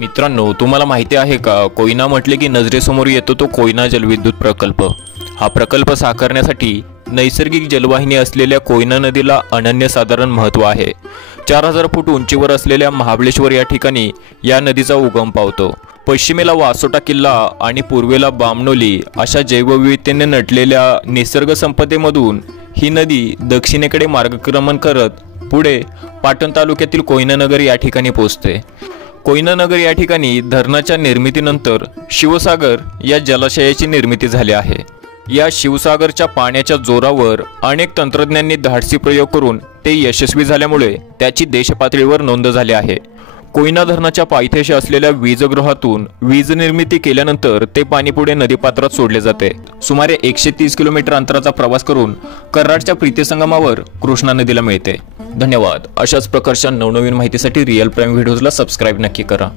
मित्रांनो, तुम्हाला माहिती आहे का, कोयना म्हटले की नजरेसमोर येतो तो कोयना जलविद्युत प्रकल्प। हा प्रकल्प साकारण्यासाठी नैसर्गिक जलवाहिनी असलेल्या कोयना नदीला अनन्यसाधारण महत्त्व आहे। 4000 फूट उंचीवर असलेल्या महाबळेश्वर या ठिकाणी या नदीचा उगम पावतो। पश्चिमेला वासोटा किल्ला आणि पूर्वेला बामणोली अशा जैवविविधतेने नटलेल्या निसर्ग संपदेमधून ही नदी दक्षिणेकडे मार्गक्रमण करत पुढे पाटण तालुक्यातील कोयना नगर या ठिकाणी पोहोचते। कोयना नगर या ठिकाणी धरणाच्या निर्मितीनंतर शिवसागर या जलाशयाची निर्मिती झाली आहे। या शिवसागरच्या पाण्याच्या जोरावर अनेक तंत्रज्ञांनी धाडसी प्रयोग करून ते यशस्वी झाल्यामुळे त्याची देशपातळीवर नोंद झाली आहे। कोयना धरणाच्या पायथ्याशी असलेल्या वीजगृहातून वीज निर्मिती केल्यानंतर ते पाणी पुढे नदीपात्रात सोडले जाते। सुमारे 130 किलोमीटर अंतराचा प्रवास करून कराडच्या प्रीतिसंगमावर कृष्णा नदीला मिळते। धन्यवाद। अशाच प्रकारच्या नवनवीन माहितीसाठी रिअल प्राईम व्हिडिओजला सबस्क्राइब नक्की करा।